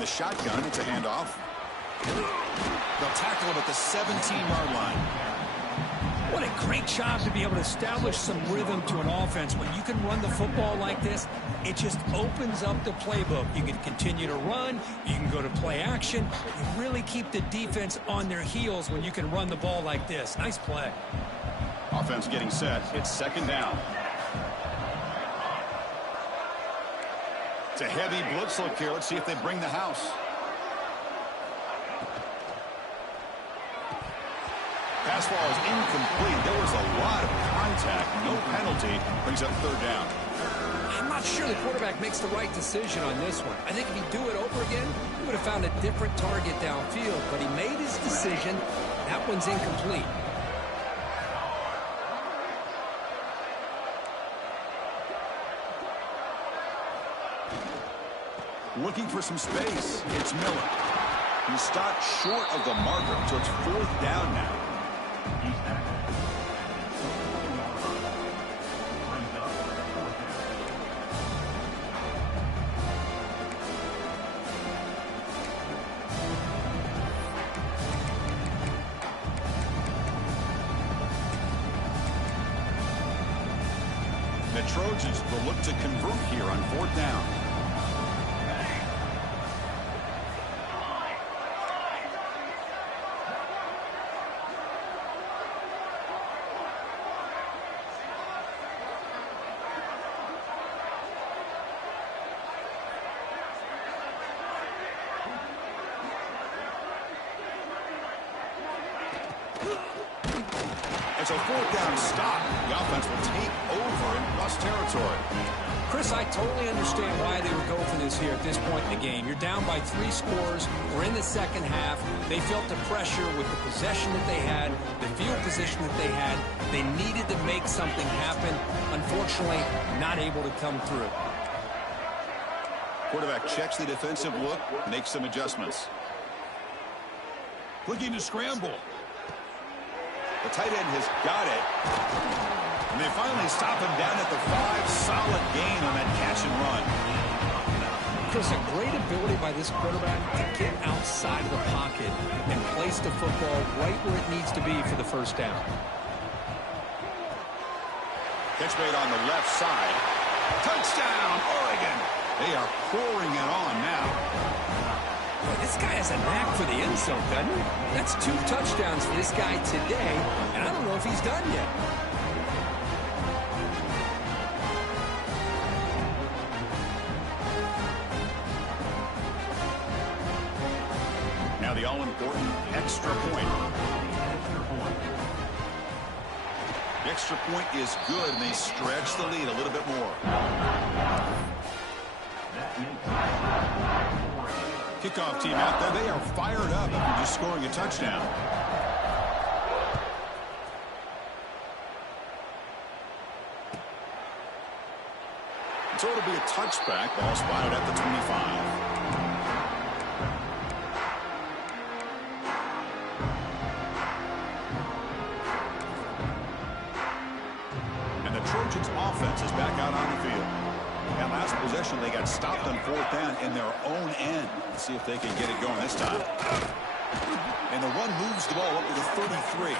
the shotgun. It's a handoff. They'll tackle him at the 17-yard line. What a great job to be able to establish some rhythm to an offense. When you can run the football like this, it just opens up the playbook. You can continue to run. You can go to play action. You really keep the defense on their heels when you can run the ball like this. Nice play. Offense getting set. It's second down. It's a heavy blitz look here. Let's see if they bring the house. Pass ball is incomplete. There was a lot of contact. No penalty. Brings up third down. I'm not sure the quarterback makes the right decision on this one. I think if he'd do it over again, he would have found a different target downfield. But he made his decision. That one's incomplete. Looking for some space. It's Miller. He stopped short of the marker, so it's fourth down now. The Trojans will look to convert here on fourth down. It's a fourth down stop. The offense will take over in plus territory. Chris, I totally understand why they would go for this here at this point in the game. You're down by 3 scores. We're in the second half. They felt the pressure with the possession that they had, the field position that they had. They needed to make something happen. Unfortunately, not able to come through. Quarterback checks the defensive look, makes some adjustments. Looking to scramble. The tight end has got it. And they finally stop him down at the 5. Solid gain on that catch and run. Chris, a great ability by this quarterback to get outside of the pocket and place the football right where it needs to be for the first down. Catch made on the left side. Touchdown, Oregon. They are pouring it on now. Boy, this guy has a knack for the end zone, doesn't he? That's 2 touchdowns for this guy today, and I don't know if he's done yet. Now the all-important extra point. The extra point is good, and they stretch the lead a little bit more. Kickoff team out there, they are fired up after just scoring a touchdown. So it'll be a touchback. Ball spotted at the 25. And the Trojans offense is back out on the field. That last possession, they got stopped on fourth down in their own end. Let's see if they can get it going this time. And the run moves the ball up to the 33.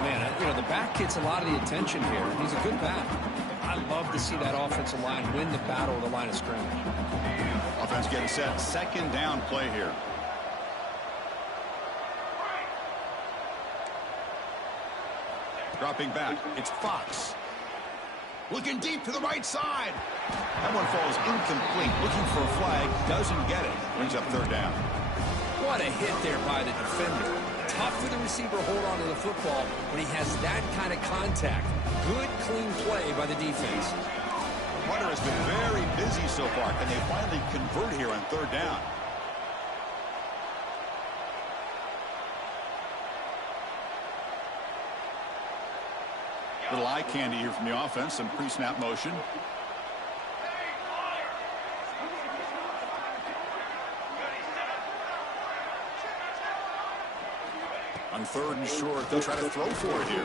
Man, you know, the back gets a lot of the attention here. He's a good back. I love to see that offensive line win the battle of the line of scrimmage. Offense getting set. Second down play here. Dropping back. It's Fox. Looking deep to the right side. That one falls incomplete. Looking for a flag. Doesn't get it. Brings up third down. What a hit there by the defender. Tough for the receiver to hold on to the football when he has that kind of contact. Good, clean play by the defense. Hunter has been very busy so far. Can they finally convert here on third down? Little eye candy here from the offense. Some pre-snap motion. On third and short, they'll try to throw for it here.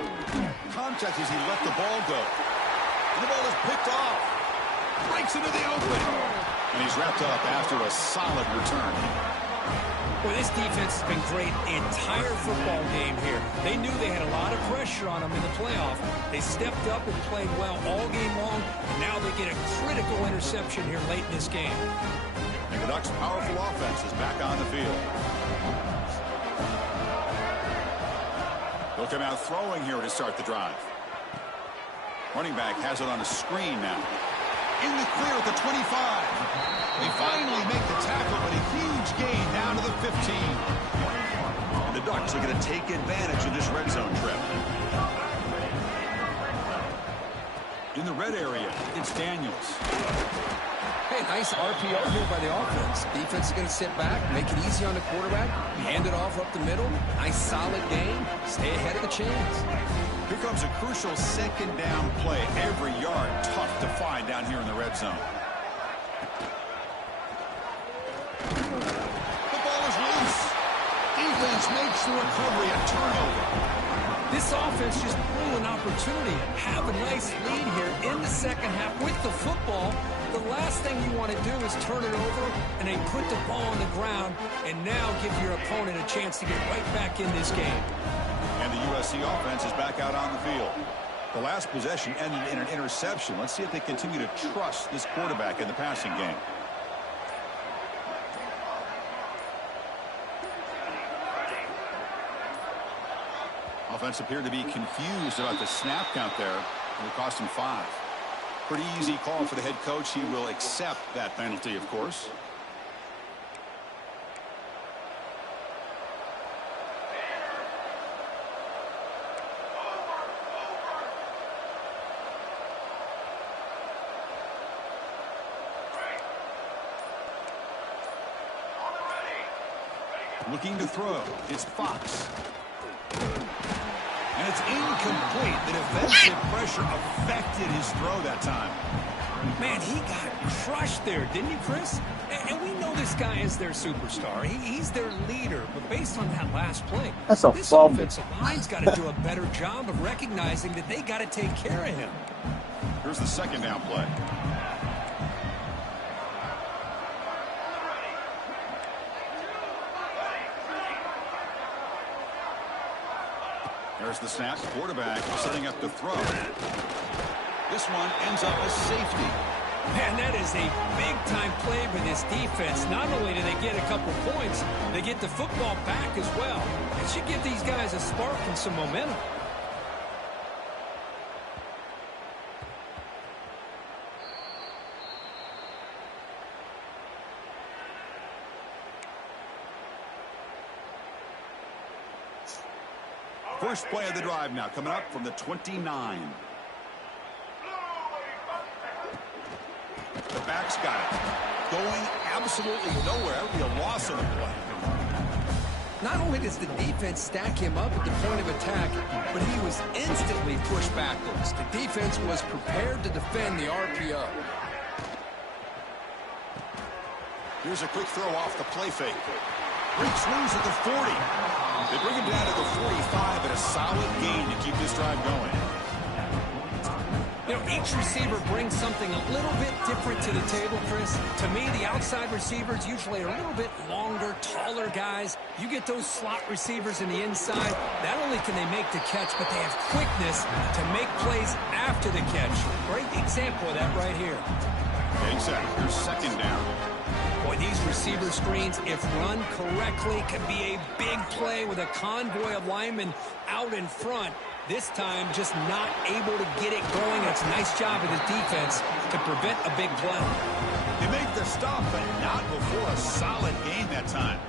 Contact as he let the ball go. And the ball is picked off. Breaks into the open. And he's wrapped up after a solid return. Well, this defense has been great the entire football game here. They knew they had a lot of pressure on them in the playoff. They stepped up and played well all game long, and now they get a critical interception here late in this game. And the Ducks' powerful offense is back on the field. They'll come out throwing here to start the drive. Running back has it on a screen now. In the clear at the 25. They finally make the tackle, but a huge gain down to the 15. And the Ducks are going to take advantage of this red zone trip. In the red area, it's Daniels. Hey, nice RPO here by the offense. Defense is going to sit back, make it easy on the quarterback, hand it off up the middle. Nice solid gain. Stay ahead of the chains. Here comes a crucial second down play. Every yard tough to find down here in the red zone. The ball is loose. Defense makes the recovery a turnover. This offense just blew an opportunity. Have a nice lead here in the second half with the football. The last thing you want to do is turn it over and then put the ball on the ground and now give your opponent a chance to get right back in this game. And the USC offense is back out on the field. The last possession ended in an interception. Let's see if they continue to trust this quarterback in the passing game. Offense appeared to be confused about the snap count there. It cost him 5. Pretty easy call for the head coach. He will accept that penalty, of course. Looking to throw. It's Fox. And it's incomplete. The defensive pressure affected his throw that time. Man, he got crushed there, didn't he, Chris? And we know this guy is their superstar. He's their leader. But based on that last play, That's a this fumble. offensive line's got to do a better job of recognizing that they got to take care of him. Here's the second down play. There's the snap. Quarterback setting up the throw. This one ends up a safety. Man, that is a big-time play for this defense. Not only do they get a couple points, they get the football back as well. It should give these guys a spark and some momentum. First play of the drive now coming up from the 29. The back's got it. Going absolutely nowhere. That would be a loss on the play. Not only does the defense stack him up at the point of attack, but he was instantly pushed backwards. The defense was prepared to defend the RPO. Here's a quick throw off the play fake. Breaks loose at the 40. They bring him down to the 45 at a solid gain to keep this drive going. You know, each receiver brings something a little bit different to the table, Chris. To me, the outside receivers usually are a little bit longer, taller guys. You get those slot receivers in the inside. Not only can they make the catch, but they have quickness to make plays after the catch. Great example of that right here. Okay, set. Here's second down. Boy, these receiver screens, if run correctly, can be a big play with a convoy of linemen out in front. This time, just not able to get it going. It's a nice job of the defense to prevent a big play. They make the stop, but not before a solid gain that time.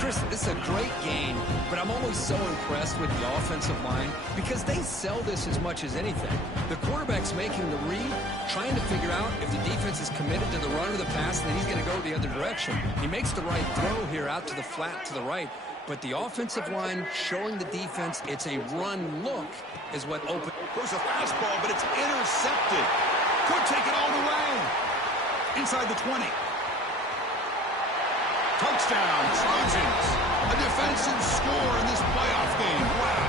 Chris, this is a great game, but I'm always so impressed with the offensive line because they sell this as much as anything. The quarterback's making the read, trying to figure out if the defense is committed to the run or the pass, and then he's going to go the other direction. He makes the right throw here out to the flat to the right, but the offensive line showing the defense it's a run look is what opens. There's a fastball, but it's intercepted. Could take it all the way. Inside the 20. Touchdown, Trojans. A defensive score in this playoff game. Wow.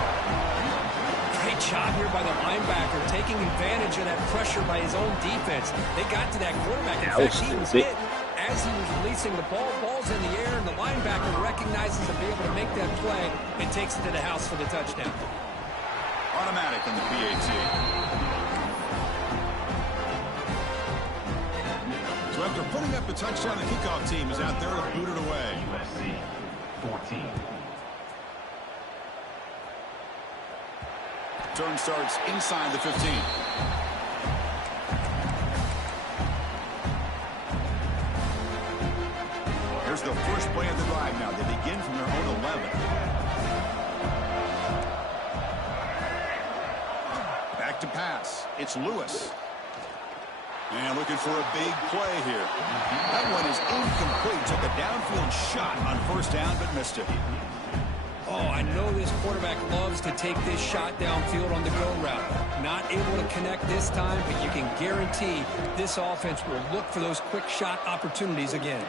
Great Great job here by the linebacker, taking advantage of that pressure by his own defense. They got to that quarterback. In fact, he was hit as he was releasing the ball. Ball's in the air, and the linebacker recognizes to be able to make that play and takes it to the house for the touchdown. Automatic in the PAT. So after putting up the touchdown, the kickoff team is out there to boot it away. USC 14. Turn starts inside the 15. Here's the first play of the drive now. They begin from their own 11. Back to pass. It's Lewis. And looking for a big play here. That one is incomplete. Took a downfield shot on first down, but missed it. Oh, I know this quarterback loves to take this shot downfield on the go route. Not able to connect this time, but you can guarantee this offense will look for those quick shot opportunities again.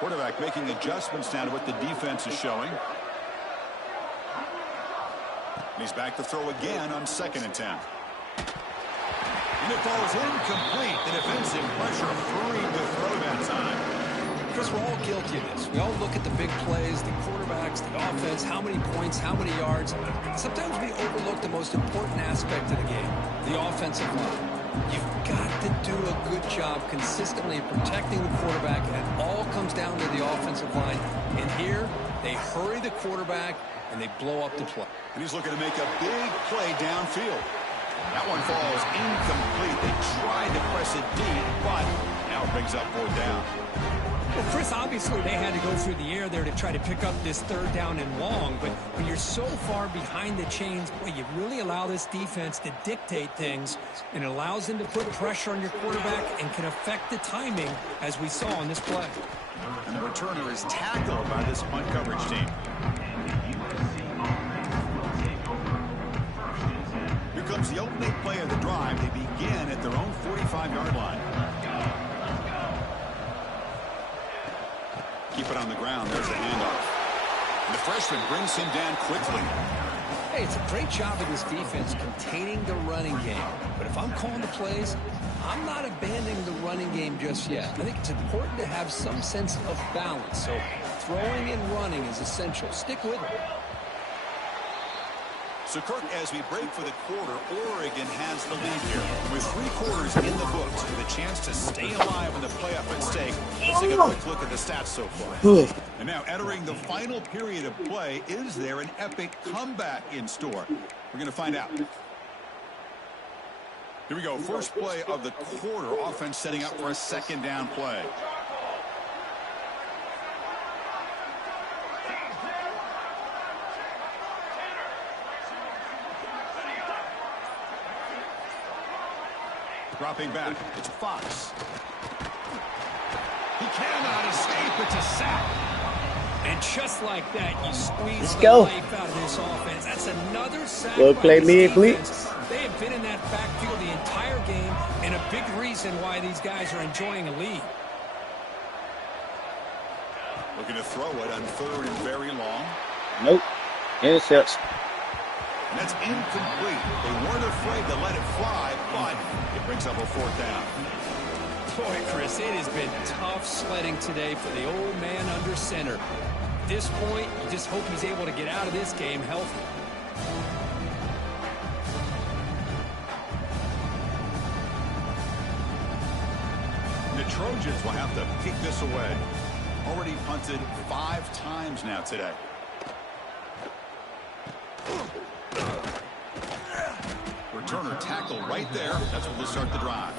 Quarterback making adjustments now to what the defense is showing. And he's back to throw again on 2nd and 10. And it falls incomplete. The defensive pressure hurried the throw that time. Chris, we're all guilty of this. We all look at the big plays, the quarterbacks, the offense, how many points, how many yards. Sometimes we overlook the most important aspect of the game, the offensive line. You've got to do a good job consistently protecting the quarterback, and it all comes down to the offensive line. And here, they hurry the quarterback, and they blow up the play. And he's looking to make a big play downfield. That one falls incomplete. They tried to press it deep, but now it brings up 4th down. Well, Chris, obviously they had to go through the air there to try to pick up this 3rd down and long, but when you're so far behind the chains, boy, you really allow this defense to dictate things, and it allows them to put pressure on your quarterback and can affect the timing, as we saw on this play. And the returner is tackled by this punt coverage team. Here comes the opening play of the drive. They begin at their own 45-yard line. Keep it on the ground. There's the handoff. And the freshman brings him down quickly. Hey, it's a great job of this defense containing the running game. But if I'm calling the plays, I'm not abandoning the running game just yet. I think it's important to have some sense of balance. So throwing and running is essential. Stick with it. So, Kirk, as we break for the quarter, Oregon has the lead here. With 3 quarters in the books, with a chance to stay alive in the playoff at stake, let's take a quick look at the stats so far. And now, entering the final period of play, is there an epic comeback in store? We're going to find out. Here we go. First play of the quarter. Offense setting up for a 2nd down play. Dropping back, it's Fox. He cannot escape. It's a sack. And just like that, you squeeze the go. life out of this offense. That's another sack. Well by played, this me, defense. please. They have been in that backfield the entire game, and a big reason why these guys are enjoying a lead. Looking to throw it on 3rd and very long. Nope. Intercepts. And that's incomplete. They weren't afraid to let it fly, but it brings up a 4th down. Boy, Chris, it has been tough sledding today for the old man under center. At this point, you just hope he's able to get out of this game healthy. And the Trojans will have to kick this away. Already punted 5 times now today. Returner tackle right there. That's what will start the drive.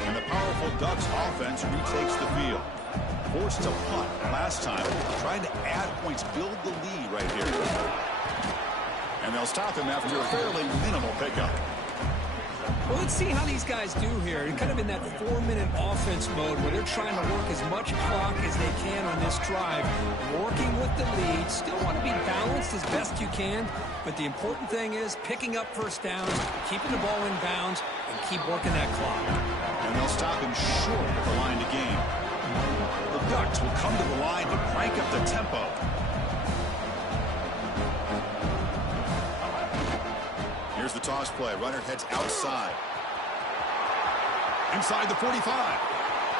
And the powerful Ducks offense retakes the field. Forced to punt last time. Trying to add points, build the lead right here. And they'll stop him after a fairly minimal pickup. Well, let's see how these guys do here. They're kind of in that 4-minute offense mode where they're trying to work as much clock as they can on this drive, working with the lead. Still want to be balanced as best you can, but the important thing is picking up first downs, keeping the ball in bounds, and keep working that clock. And they'll stop him short at the line to gain. The Ducks will come to the line to crank up the tempo. Here's the toss play. Runner heads outside. Inside the 45.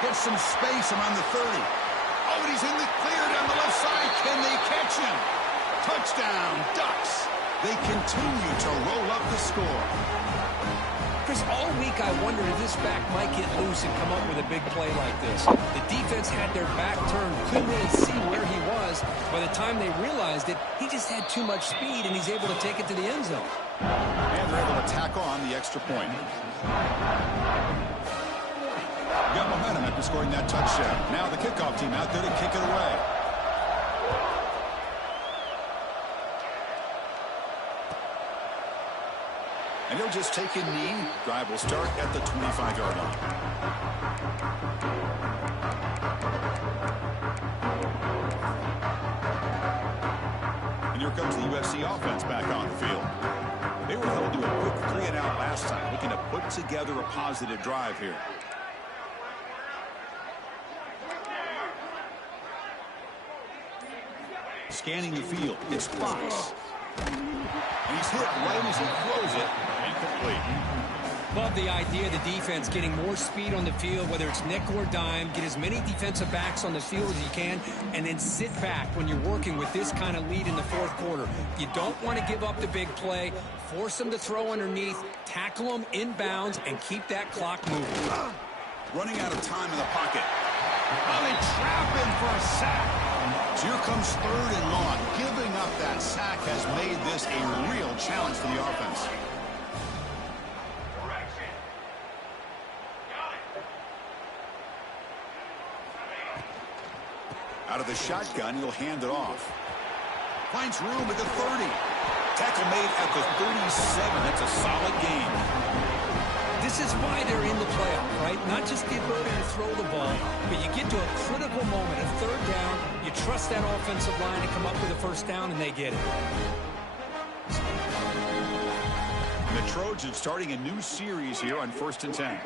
Gets some space around the 30. Oh, and he's in the clear down the left side. Can they catch him? Touchdown, Ducks. They continue to roll up the score. Chris, all week I wondered if this back might get loose and come up with a big play like this. The defense had their back turned, couldn't really see where he was. By the time they realized it, he just had too much speed, and he's able to take it to the end zone. And they're able to tack on the extra point. Got momentum after scoring that touchdown. Now the kickoff team out there to kick it away. And he'll just take a knee. Drive will start at the 25-yard line. And here comes the USC offense back on the field. They were held to a quick 3-and-out last time, looking to put together a positive drive here. Scanning the field. It's Fox. And he's hit right as he throws it. Incomplete. Love the idea of the defense getting more speed on the field, whether it's nickel or dime. Get as many defensive backs on the field as you can, and then sit back when you're working with this kind of lead in the fourth quarter. You don't want to give up the big play. Force them to throw underneath, tackle them in bounds, and keep that clock moving. Running out of time in the pocket. Oh, they trap him for a sack. So here comes 3rd and long. Giving up that sack has made this a real challenge for the offense. Out of the shotgun, he'll hand it off. Finds room at the 30. Tackle made at the 37. That's a solid game. This is why they're in the playoff, right? Not just the ability to throw the ball, but you get to a critical moment, a 3rd down, you trust that offensive line to come up with a first down, and they get it. And the Trojans starting a new series here on 1st and 10.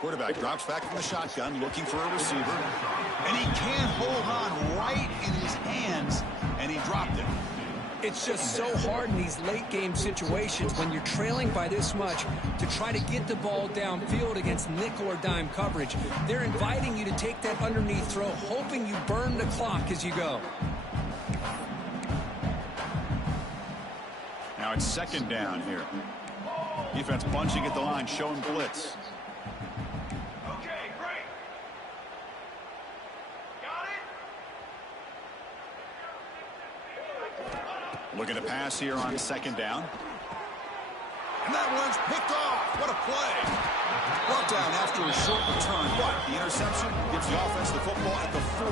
Quarterback drops back from the shotgun, looking for a receiver. And he can't hold on right in his hands, and he dropped it. It's just so hard in these late-game situations when you're trailing by this much to try to get the ball downfield against nickel or dime coverage. They're inviting you to take that underneath throw, hoping you burn the clock as you go. Now it's 2nd down here. Defense bunching at the line, showing blitz. Looking to pass here on 2nd down. And that one's picked off. What a play. Brought down after a short return, but the interception gives the offense the football at the 40.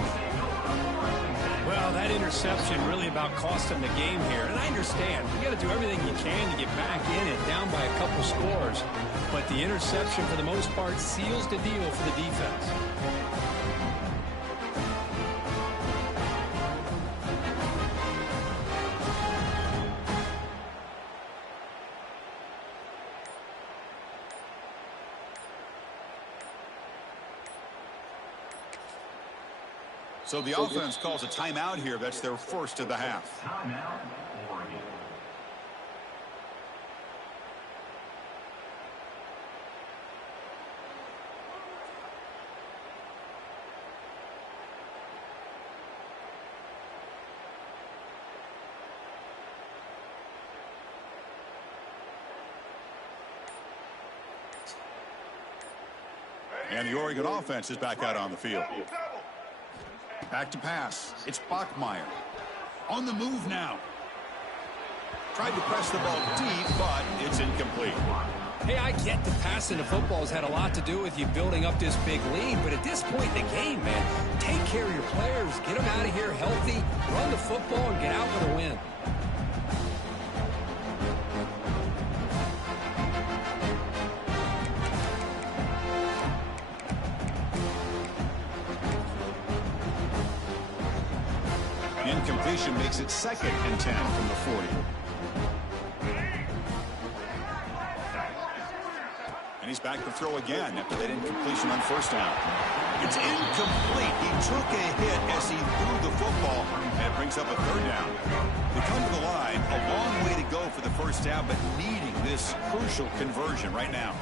Well, that interception really about cost them the game here. And I understand. You got to do everything you can to get back in it, down by a couple scores. But the interception, for the most part, seals the deal for the defense. So the offense calls a timeout here. That's their first of the half. Timeout, Oregon. And the Oregon offense is back out on the field. Back to pass. It's Bachmeier. On the move now. Tried to press the ball deep, but it's incomplete. Hey, I get the passing the football has had a lot to do with you building up this big lead, but at this point in the game, man, take care of your players, get them out of here healthy, run the football, and get out with a win. Incompletion makes it 2nd and 10 from the 40. And he's back to throw again after that incompletion on 1st down. It's incomplete. He took a hit as he threw the football, and it brings up a 3rd down. They come to the line, a long way to go for the 1st down, but needing this crucial conversion right now.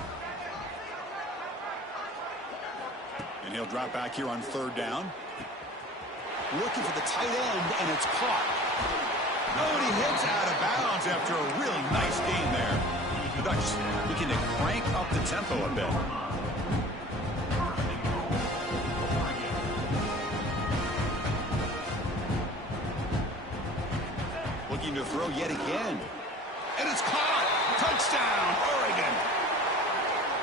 And he'll drop back here on 3rd down. Looking for the tight end, and it's caught. Oh, and he hits out of bounds after a really nice gain there. The Ducks looking to crank up the tempo a bit. Looking to throw yet again. And it's caught! Touchdown, Oregon!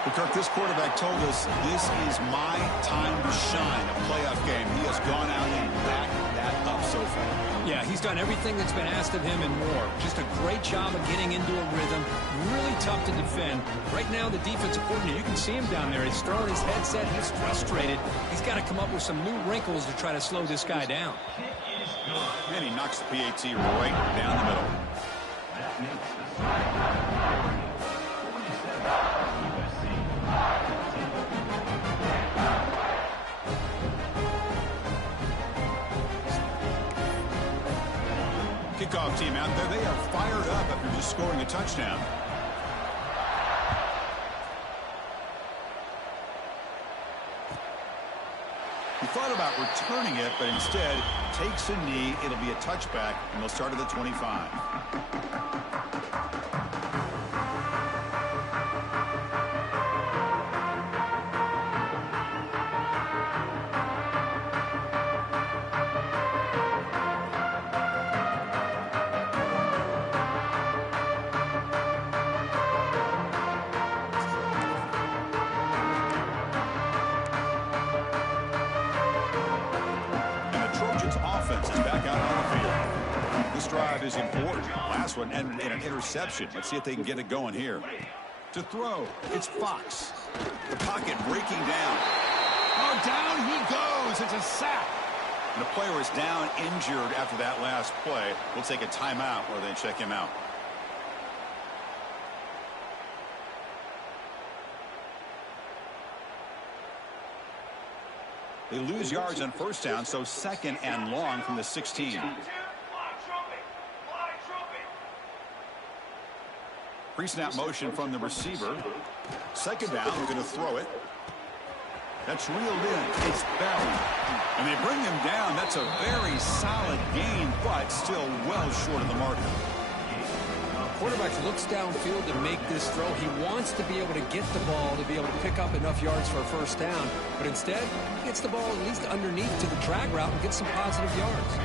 Well, Kirk, this quarterback told us this is my time to shine, a playoff game. He has gone out and backed that up so far. Yeah, he's done everything that's been asked of him and more. Just a great job of getting into a rhythm. Really tough to defend. Right now, the defensive coordinator, you can see him down there. He's throwing his headset. He's frustrated. He's got to come up with some new wrinkles to try to slow this guy down. And he knocks the PAT right down the middle. Kickoff team out there. They are fired up after just scoring a touchdown. He thought about returning it, but instead takes a knee. It'll be a touchback, and they'll start at the 25. Is important. Last one ended in an interception. Let's see if they can get it going here. To throw, it's Fox. The pocket breaking down. Oh, down he goes. It's a sack. And the player is down injured after that last play. We'll take a timeout or they check him out. They lose yards on 1st down, so 2nd and long from the 16. Pre-snap motion from the receiver. 2nd down, we're going to throw it. That's reeled in. It's Bell. And they bring him down. That's a very solid gain, but still well short of the marker. Quarterback looks downfield to make this throw. He wants to be able to get the ball to be able to pick up enough yards for a 1st down. But instead, he gets the ball at least underneath to the drag route and gets some positive yards.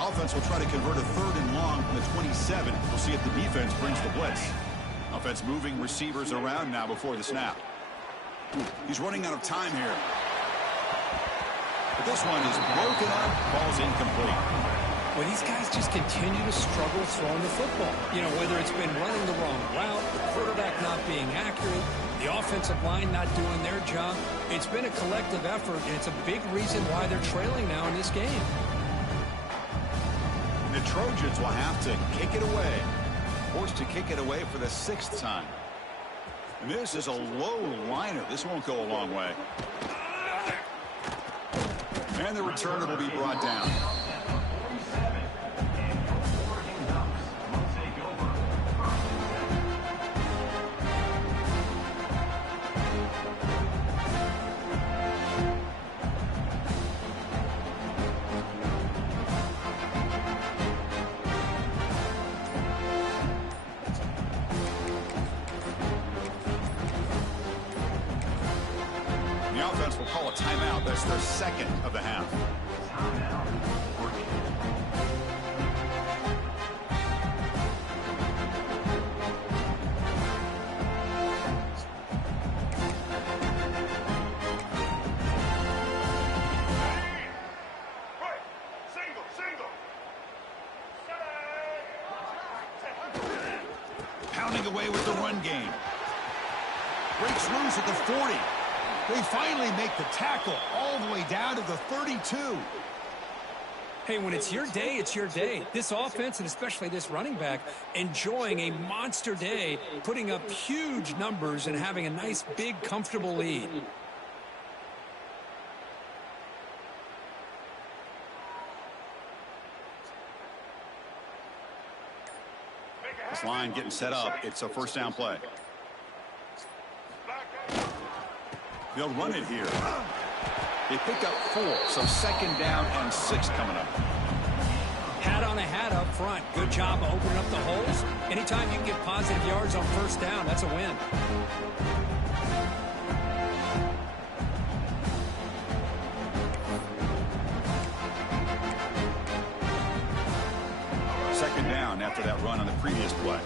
Offense will try to convert a 3rd and long from the 27. We'll see if the defense brings the blitz. Offense moving receivers around now before the snap. He's running out of time here. But this one is broken up. Ball's incomplete. Well, these guys just continue to struggle throwing the football. You know, whether it's been running the wrong route, the quarterback not being accurate, the offensive line not doing their job. It's been a collective effort, and it's a big reason why they're trailing now in this game. The Trojans will have to kick it away. Forced to kick it away for the 6th time. And this is a low liner. This won't go a long way. And the returner will be brought down. The offense will call a timeout. That's their 2nd of the half. pounding away with the run game. Breaks loose at the 40. They finally make the tackle all the way down to the 32. Hey, when it's your day, it's your day. This offense, and especially this running back, enjoying a monster day, putting up huge numbers and having a nice, big, comfortable lead. This line getting set up. It's a first down play. They'll run it here. They pick up 4, so second down and 6 coming up. Hat on a hat up front. Good job of opening up the holes. Anytime you can get positive yards on first down, that's a win. Second down after that run on the previous play.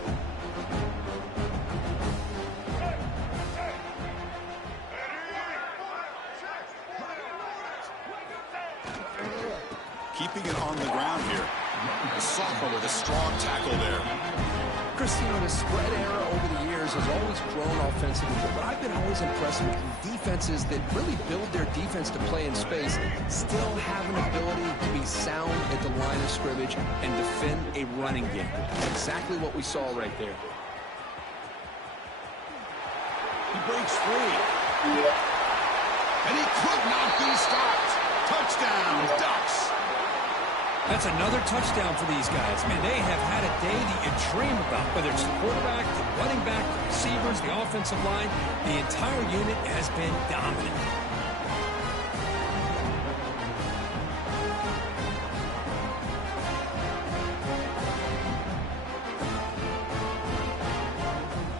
Keeping it on the ground here. The sophomore with a strong tackle there. Chris, you know, the spread era over the years has always grown offensively, but what I've been always impressed with defenses that really build their defense to play in space still have an ability to be sound at the line of scrimmage and defend a running game. That's exactly what we saw right there. He breaks free. And he could not be stopped. Touchdown, Ducks. That's another touchdown for these guys. Man, they have had a day that you dream about. Whether it's the quarterback, the running back, the receivers, the offensive line, the entire unit has been dominant.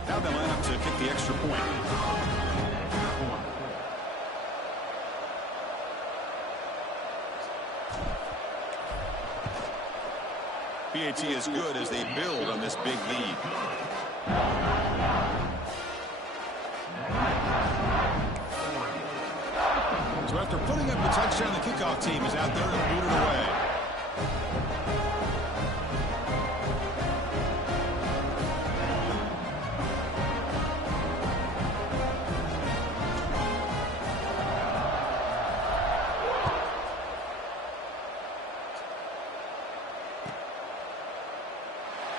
Now they line up to kick the extra point. PAT is good as they build on this big lead. So after putting up the touchdown, the kickoff team is out there to boot it away.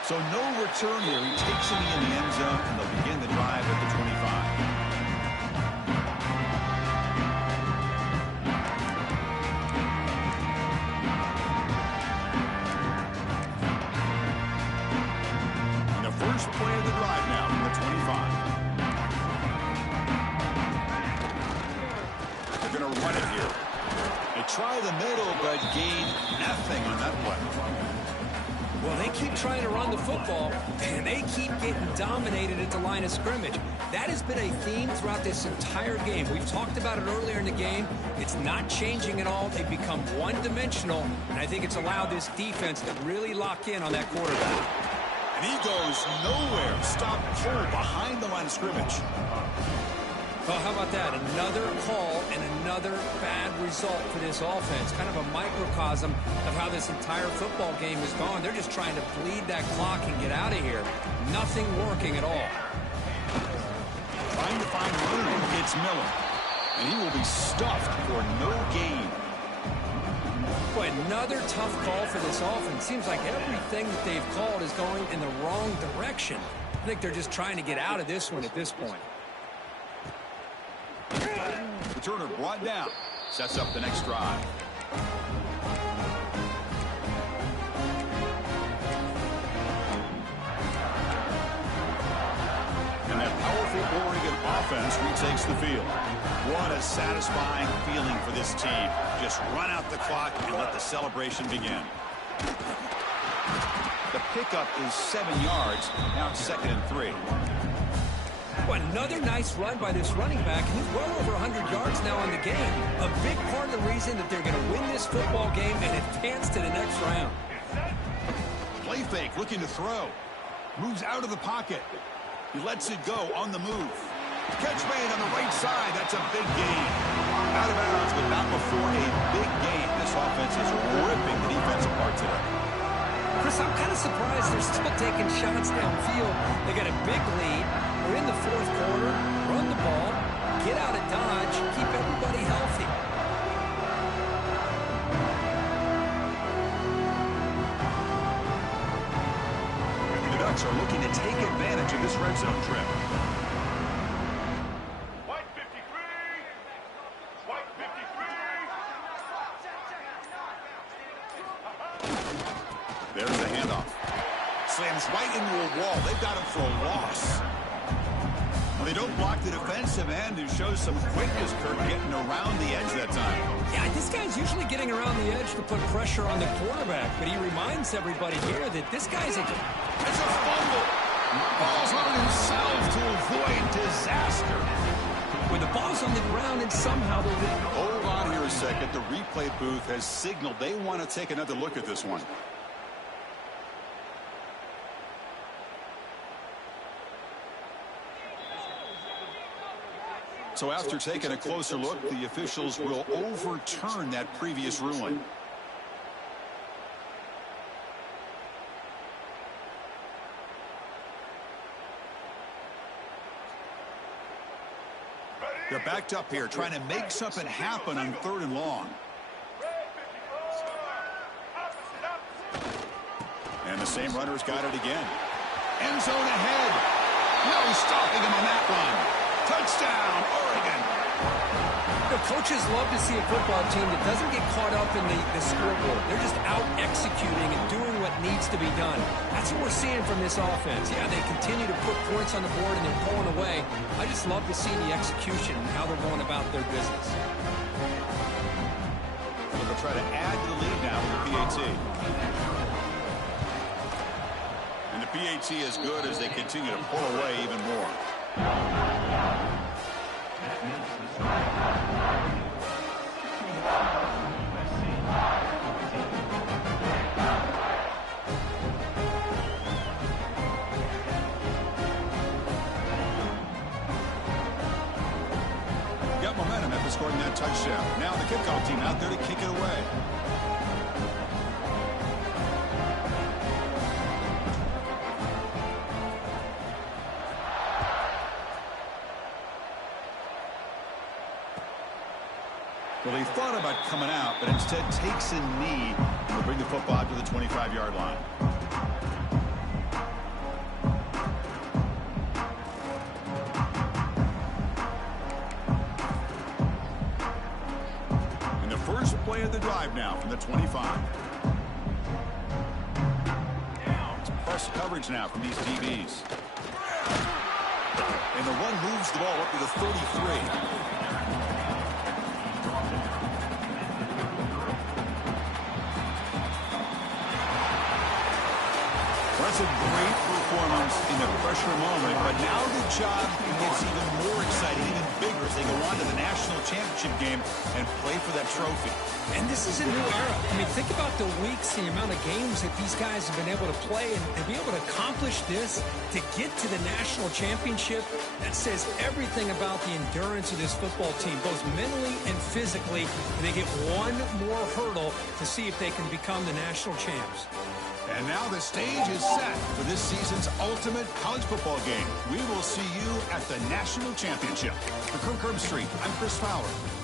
So no return here. He takes it in the end zone, and they'll begin the drive at the 25. And the first play of the drive now from the 25. They're going to run it here. They try the middle, but gain nothing on that play. Well, they keep trying to run the football, and they keep getting dominated at the line of scrimmage. That has been a theme throughout this entire game. We've talked about it earlier in the game. It's not changing at all. They've become one-dimensional, and I think it's allowed this defense to really lock in on that quarterback. And he goes nowhere. Stop cold behind the line of scrimmage. Well, how about that? Another call and another bad result for this offense. Kind of a microcosm of how this entire football game has gone. They're just trying to bleed that clock and get out of here. Nothing working at all. Trying to find room. It's Miller. And he will be stuffed for no gain. Boy, another tough call for this offense. Seems like everything that they've called is going in the wrong direction. I think they're just trying to get out of this one at this point. Returner brought down. Sets up the next drive. And that powerful Oregon offense retakes the field. What a satisfying feeling for this team. Just run out the clock and let the celebration begin. The pickup is 7 yards. Now it's 2nd and 3. Well, another nice run by this running back. He's well over 100 yards now in the game. A big part of the reason that they're going to win this football game and advance to the next round. Play fake, looking to throw. Moves out of the pocket. He lets it go on the move. Catch made on the right side. That's a big gain. Out of bounds, but not before a big gain. This offense is ripping the defense apart today. Chris, I'm kind of surprised they're still taking shots downfield. They got a big lead. We're in the fourth quarter. Run the ball. Get out of Dodge. Keep everybody healthy. The Ducks are looking to take advantage of this red zone trip. There's the handoff. Slams right into a wall. They've got him for a loss. Well, they don't block the defensive end, who shows some quickness, Kirk, getting around the edge that time. Yeah, this guy's usually getting around the edge to put pressure on the quarterback, but he reminds everybody here that this guy's a... It's a fumble. Ball's on himself to avoid disaster. When the ball's on the ground and somehow they're... Hold on here a second. The replay booth has signaled they want to take another look at this one. So after taking a closer look, the officials will overturn that previous ruling. They're backed up here, trying to make something happen on 3rd and long. And the same runner's got it again. End zone ahead. No stopping him on that run. Touchdown, Oregon. The coaches love to see a football team that doesn't get caught up in the scoreboard. They're just out executing and doing what needs to be done. That's what we're seeing from this offense. Yeah, they continue to put points on the board and they're pulling away. I just love to see the execution and how they're going about their business. Well, they'll try to add to the lead now with the PAT. And the PAT is good as they continue to pull away even more. Got momentum after scoring that touchdown. Now the kickoff team out there to kick it away. Well, he thought about coming out, but instead takes a knee and will bring the football out to the 25-yard line. And the first play of the drive now from the 25. It's press coverage now from these DBs. And the run moves the ball up to the 33. That's a great performance in the pressure moment, but now the job gets even more exciting, even bigger as they go on to the national championship game and play for that trophy. And this is a new era. I mean, think about the weeks, the amount of games that these guys have been able to play, and to be able to accomplish this, to get to the national championship, that says everything about the endurance of this football team, both mentally and physically. And they get one more hurdle to see if they can become the national champs. And now the stage is set for this season's ultimate college football game. We will see you at the national championship. For Kirk Herbstreit, I'm Chris Fowler.